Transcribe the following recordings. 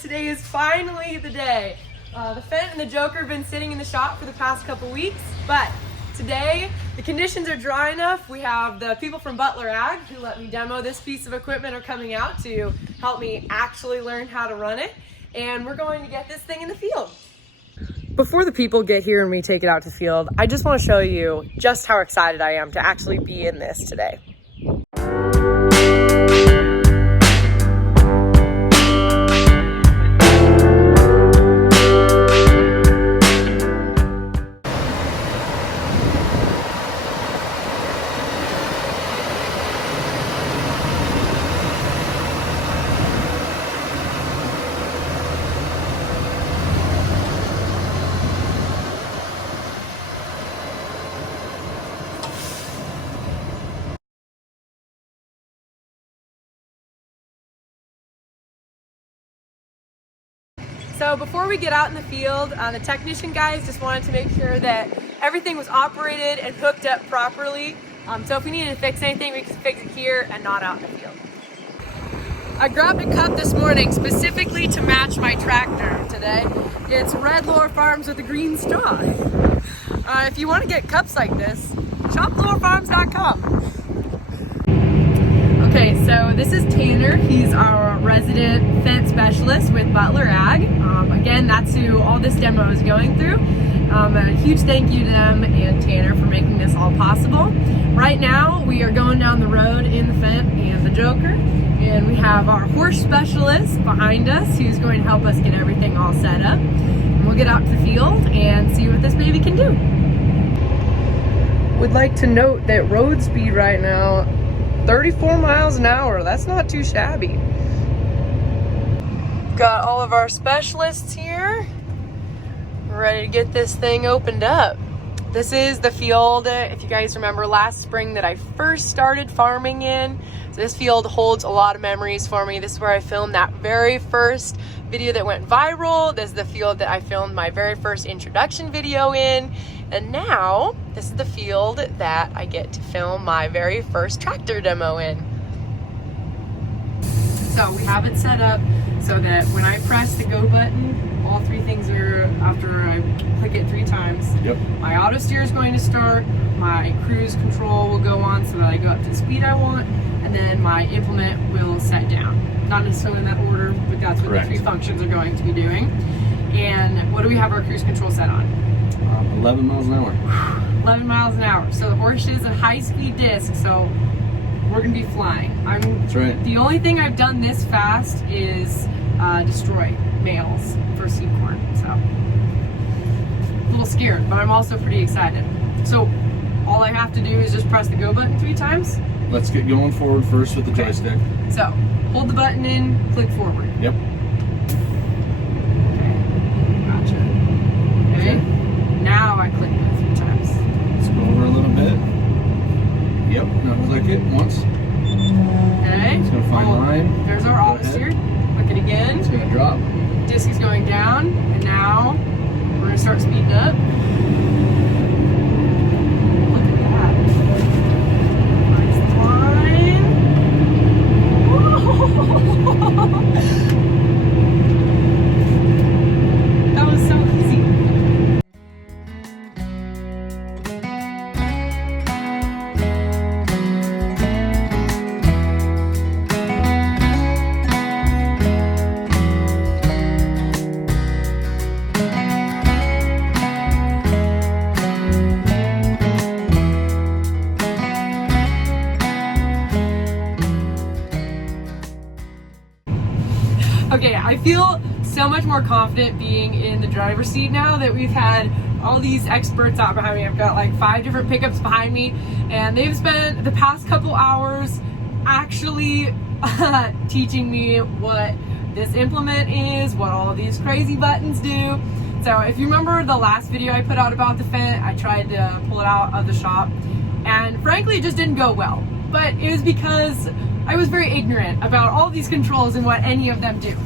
Today is finally the day. The Fendt and the Joker have been sitting in the shop for the past couple weeks, but today the conditions are dry enough. We have the people from Butler Ag who let me demo this piece of equipment are coming out to help me actually learn how to run it, and we're going to get this thing in the field. Before the people get here and we take it out to the field, I just want to show you just how excited I am to actually be in this today. So before we get out in the field, the technician guys just wanted to make sure that everything was operated and hooked up properly. So if we needed to fix anything, we could fix it here and not out in the field. I grabbed a cup this morning specifically to match my tractor today. It's Red Lower Farms with a green straw. If you want to get cups like this, shoplowerfarms.com. Okay, so this is Tanner. He's our resident Fendt specialist with Butler Ag. Again, that's who all this demo is going through. A huge thank you to them and Tanner for making this all possible. Right now, we are going down the road in the Fendt and the Joker, and we have our Horsch specialist behind us who's going to help us get everything all set up. And we'll get out to the field and see what this baby can do. Would like to note that road speed right now, 34 miles an hour. That's not too shabby. Got all of our specialists here. We're ready to get this thing opened up. This is the field, if you guys remember last spring, that I first started farming in. So this field holds a lot of memories for me. This is where I filmed that very first video that went viral. This is the field that I filmed my very first introduction video in. And now, this is the field that I get to film my very first tractor demo in. So we have it set up so that when I press the go button, all three things are, after I click it 3 times, yep. My auto steer is going to start, my cruise control will go on so that I go up to the speed I want, and then my implement will set down. Not necessarily in that order, but that's what Correct. The 3 functions are going to be doing. And what do we have our cruise control set on? 11 miles an hour. 11 miles an hour. So the Horsch is a high-speed disc, so we're gonna be flying. That's right. The only thing I've done this fast is destroy males for seed corn. So a little scared, but I'm also pretty excited. So all I have to do is just press the go button 3 times. Let's get going forward first with the joystick. So hold the button in, click forward. Yep. Okay. Now I click it 3 times. Let's go over a little bit. Yep, now click it once. Okay. It's going to find line. There's our auto steer. Click it again. It's going to drop. Disc is going down, and now we're going to start speeding up. Look at that. Nice line. Whoa. That was so easy. Okay, I feel so much more confident being in the driver's seat now that we've had all these experts out behind me. I've got like 5 different pickups behind me, and they've spent the past couple hours actually teaching me what this implement is, what all of these crazy buttons do. So if you remember the last video I put out about the Fendt, I tried to pull it out of the shop, and frankly it just didn't go well. But it was because I was very ignorant about all these controls and what any of them do.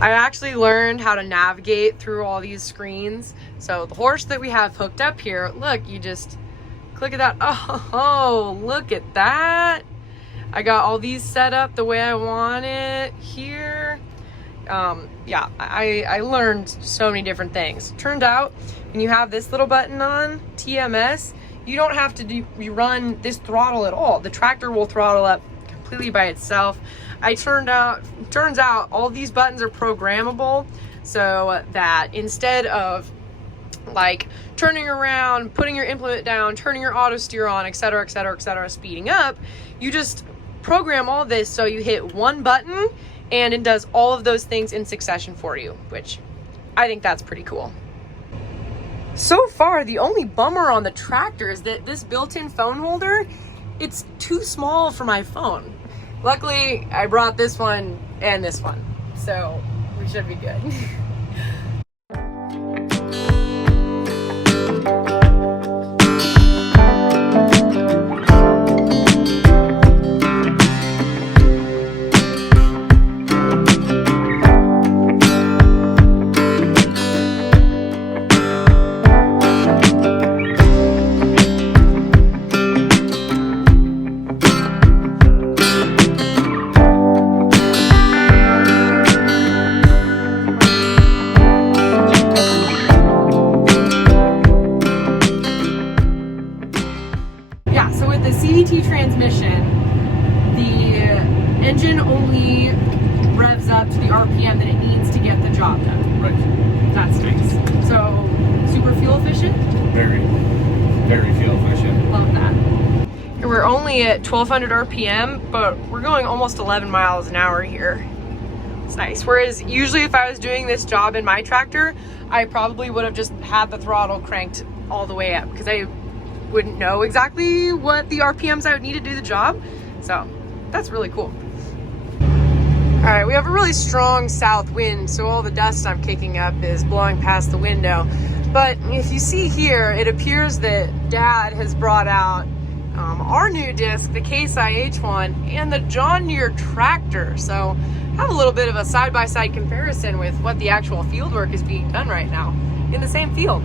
I actually learned how to navigate through all these screens. So the Horsch that we have hooked up here, look, you just click at that. Oh, look at that. I got all these set up the way I want it here. Yeah, I learned so many different things. Turned out, when you have this little button on, TMS, you don't have to run this throttle at all. The tractor will throttle up completely by itself. Turns out all these buttons are programmable, so that instead of like turning around, putting your implement down, turning your auto steer on, etc., etc., etc., speeding up, you just program all this so you hit one button and it does all of those things in succession for you, which I think that's pretty cool. So far, the only bummer on the tractor is that this built-in phone holder, it's too small for my phone. Luckily, I brought this one and this one, so we should be good. Transmission, the engine only revs up to the RPM that it needs to get the job done. Right. That's nice. So, super fuel efficient? Very, very fuel efficient. Love that. And we're only at 1200 RPM, but we're going almost 11 miles an hour here. It's nice. Whereas usually if I was doing this job in my tractor, I probably would have just had the throttle cranked all the way up because I wouldn't know exactly what the RPMs I would need to do the job. So that's really cool. All right, we have a really strong south wind, so all the dust I'm kicking up is blowing past the window. But if you see here, it appears that Dad has brought out our new disc, the Case IH one, and the John Deere tractor. So have a little bit of a side-by-side comparison with what the actual field work is being done right now in the same field.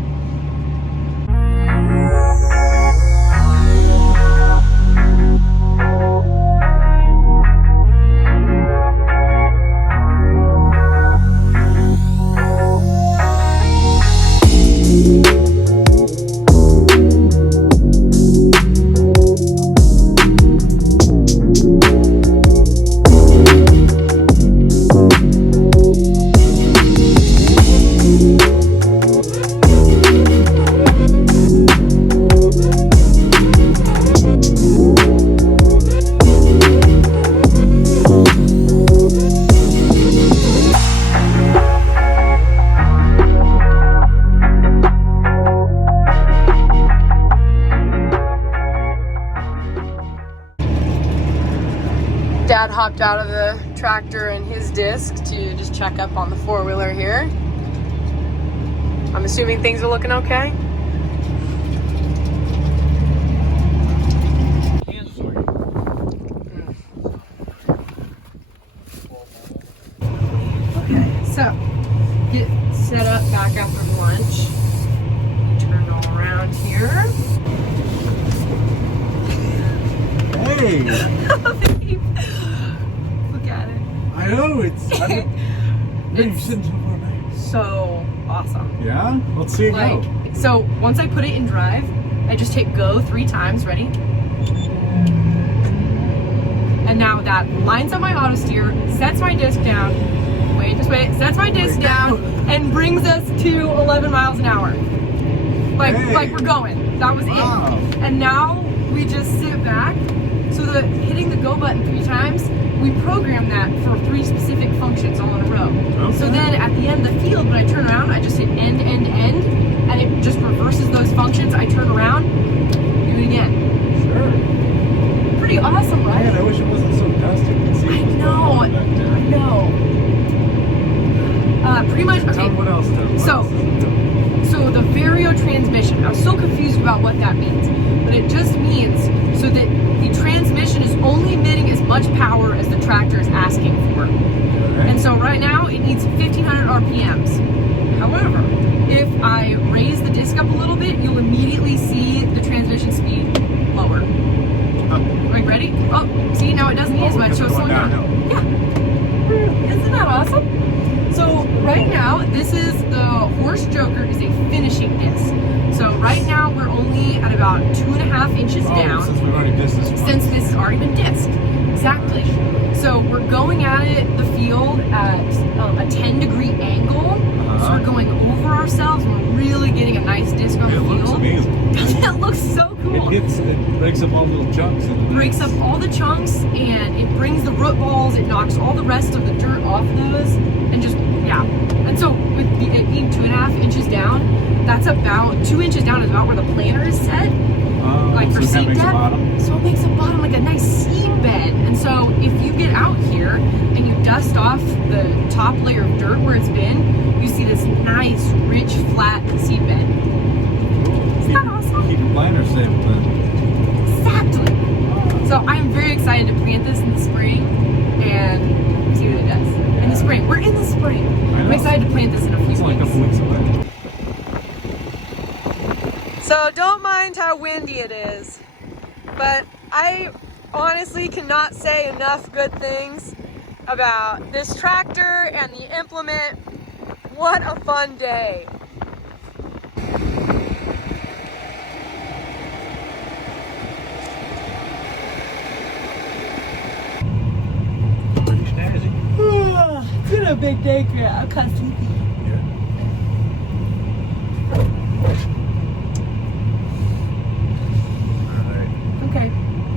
Dad hopped out of the tractor and his disc to just check up on the four-wheeler here. I'm assuming things are looking okay. Okay, so get set up back after lunch. Turn all around here. Hey! Look at it. I know, it's so awesome. Yeah? Let's see it go. So once I put it in drive, I just hit go 3 times, ready? And now that lines up my auto steer, sets my disc down, sets my disc down, and brings us to 11 miles an hour. Like we're going. That was it. And now we just sit back. So that hitting the go button 3 times, we program that for 3 specific functions all in a row. Okay. So then at the end of the field, when I turn around, I just hit end, end, end, and it just reverses those functions. I turn around, do it again. Sure. Pretty pretty awesome, right? Man, I wish it wasn't so dusty. I know. Pretty much, okay. Tell me what else does. So the vario transmission, I was so confused about what that means, but it just means so that the transmission is only emitting as much power as the tractor is asking for. Okay. And so right now it needs 1500 RPMs. However, if I raise the disc up a little bit, you'll immediately see the transmission speed lower. Are you ready? Oh, see, now it doesn't need as much, so it's slowing down. Yeah. Isn't that awesome? So right now, this is the Horsch Joker is a finishing disc. So right now we're only at about 2.5 inches down. Since we've already dissed this one. Since this has already been disked. Exactly. So we're going at it, the field, at a 10-degree angle. So we're going over ourselves and we're really getting a nice disc on the field. It looks amazing. It looks so cool. It breaks up all the little chunks. Breaks up all the chunks and it brings the root balls, it knocks all the rest of the dirt off those and just, yeah. And so with it being 2.5 inches down, that's about 2 inches down is about where the planter is set. Like for seed depth. So it makes the bottom like a nice seed bed. And so if you get out here and you dust off the top layer of dirt where it's been, you see this nice, rich, flat seed bed. Isn't that awesome? Keep your planter safe then. Exactly. So I'm very excited to plant this in the spring and see what it does. In the spring. We're in the spring. I'm excited to plant this in a few weeks. It's only a couple weeks away. So don't mind how windy it is, but I honestly cannot say enough good things about this tractor and the implement. What a fun day. Pretty snazzy. It's been a big day, girl. I'm kind of sleepy. Okay,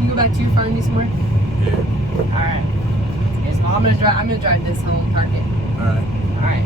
you go back to your farm, do some more? Yeah. Alright. Okay, so I'm gonna drive this home, Target. Alright. Alright.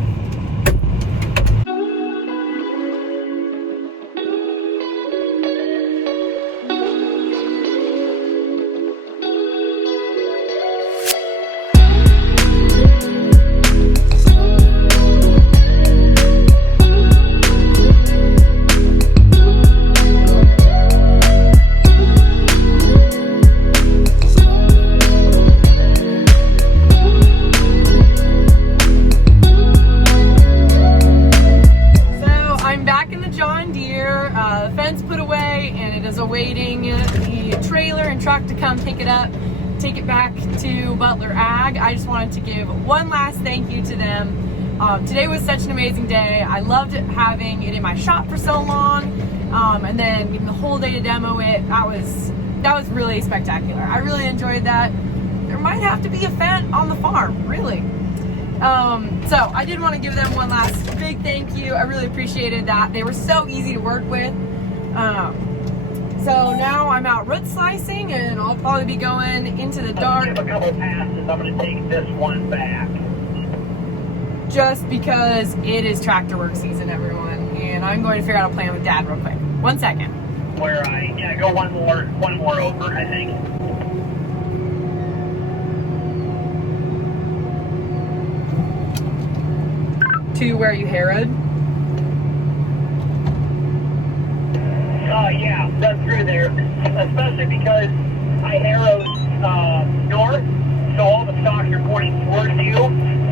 John Deere, the fence put away, and it is awaiting the trailer and truck to come pick it up, take it back to Butler Ag. I just wanted to give one last thank you to them. Today was such an amazing day. I loved having it in my shop for so long, and then getting the whole day to demo it. That was really spectacular. I really enjoyed that. There might have to be a Fendt on the farm, really. So I did want to give them one last big thank you. I really appreciated that. They were so easy to work with. So now I'm out root slicing, and I'll probably be going into the dark. Give a couple passes. I'm going to take this one back. Just because it is tractor work season, everyone, and I'm going to figure out a plan with Dad real quick. 1 second. Where I go one more over, I think. To where you harrowed? Yeah, that's through there. Especially because I harrowed north, so all the stalks are pointing towards you.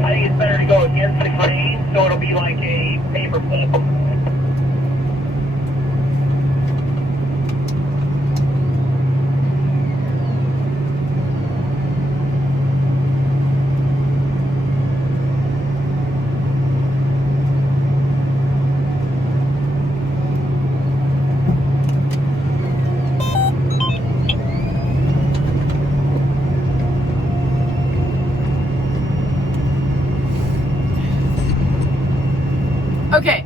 I think it's better to go against the grain, so it'll be like a paper clip. Okay,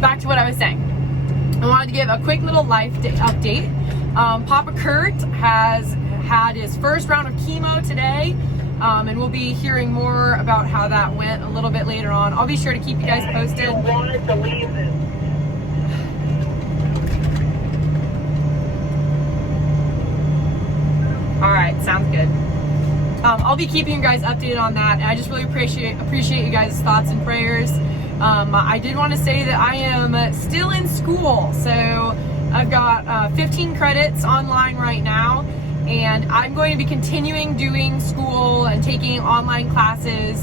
back to what I was saying. I wanted to give a quick little life update. Papa Kurt has had his first round of chemo today, and we'll be hearing more about how that went a little bit later on. I'll be sure to keep you guys posted. You wanted to leave this. sounds good. I'll be keeping you guys updated on that, and I just really appreciate you guys' thoughts and prayers. I did want to say that I am still in school, so I've got 15 credits online right now, and I'm going to be continuing doing school and taking online classes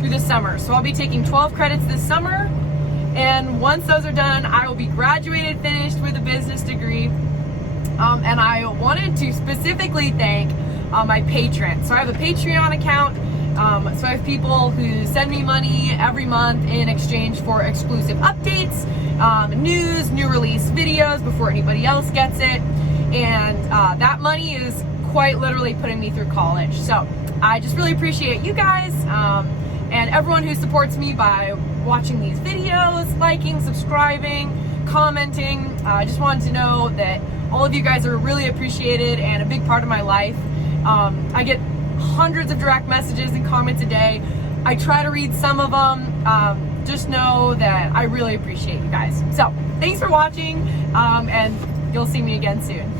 through the summer. So I'll be taking 12 credits this summer, and once those are done, I will be graduated, finished with a business degree. And I wanted to specifically thank my patrons. So I have a Patreon account. So I have people who send me money every month in exchange for exclusive updates, news, new release videos before anybody else gets it. And that money is quite literally putting me through college. So I just really appreciate you guys and everyone who supports me by watching these videos, liking, subscribing, commenting. I just wanted to know that all of you guys are really appreciated and a big part of my life. I get hundreds of direct messages and comments a day. I try to read some of them. Just know that I really appreciate you guys. So thanks for watching, and you'll see me again soon.